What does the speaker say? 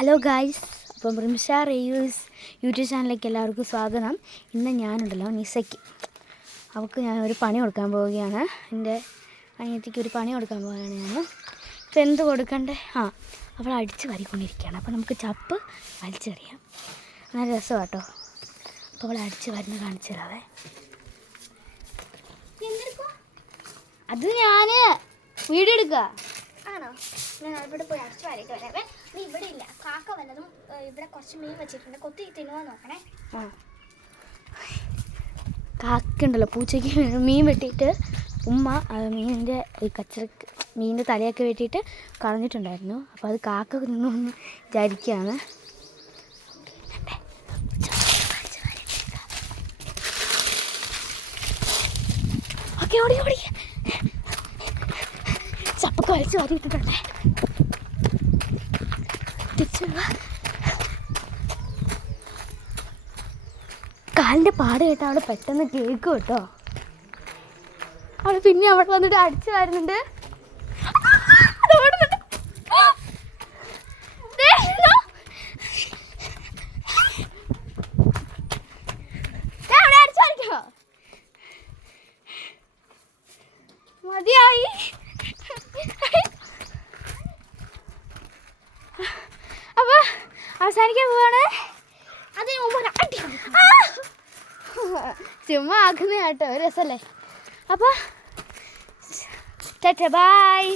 Hello guys, അപ്പം Rimsha reviews YouTube ചാനലിലേക്ക് എല്ലാവർക്കും സ്വാഗതം. ഇന്ന് ഞാനുണ്ടല്ലോ നിസയ്ക്ക് അവൾക്ക് ഞാൻ ഒരു പണി കൊടുക്കാൻ പോവുകയാണ്. എൻ്റെ അനിയത്തിക്ക് ഒരു പണി കൊടുക്കാൻ പോവുകയാണ് ഞാൻ. ഇപ്പം എന്ത് കൊടുക്കണ്ടേ? അവൾ അടിച്ച് വാരിക്കൊണ്ടിരിക്കുകയാണ്. അപ്പോൾ നമുക്ക് ചപ്പ് വലിച്ചെറിയാം. നല്ല രസമാണ് കേട്ടോ. അപ്പോൾ അവൾ അടിച്ച് വരുന്ന കാണിച്ചു തരാവേ. അത് ഞാൻ വീഡിയോ എടുക്കുക ആണോ? ഞാൻ ഇവിടെ പോയി അടിച്ചു വാരിയിട്ട് വരാവേ. നീ ഇവിടെ ഇല്ല, കാക്ക വല്ലതും ഇവിടെ കുറച്ച് മീൻ വെച്ചിട്ടുണ്ട്, കൊത്തി തിന്നുവാൻ നോക്കണേ. കാക്കുണ്ടല്ലോ, പൂച്ചയ്ക്ക് മീൻ വെട്ടിയിട്ട് ഉമ്മ മീനിൻ്റെ മീനിൻ്റെ തലയൊക്കെ വെട്ടിയിട്ട് കളഞ്ഞിട്ടുണ്ടായിരുന്നു. അപ്പോൾ അത് കാക്ക നിന്നൊന്ന് വിചാരിക്കുകയാണ്. ഓക്കെ, ഓടി ഓടി ചപ്പൊക്കെ വലിച്ചു വാരിയിട്ടിട്ടുണ്ടേ. കാലിൻ്റെ പാട് കേട്ടോ അവൾ പെട്ടെന്ന് കേൾക്കും കേട്ടോ. അവൾ പിന്നെ അവിടെ വന്നിട്ട് അടിച്ചു വരുന്നുണ്ട്. മതിയായി. അപ്പൊ അവസാനിക്കാൻ പോവാണ്. അതിന് മുമ്പ് ചുമ്മാ ആക്കുന്ന കേട്ടോ, ഒരു രസമല്ലേ. അപ്പോൾ ടാറ്റാ ബൈ.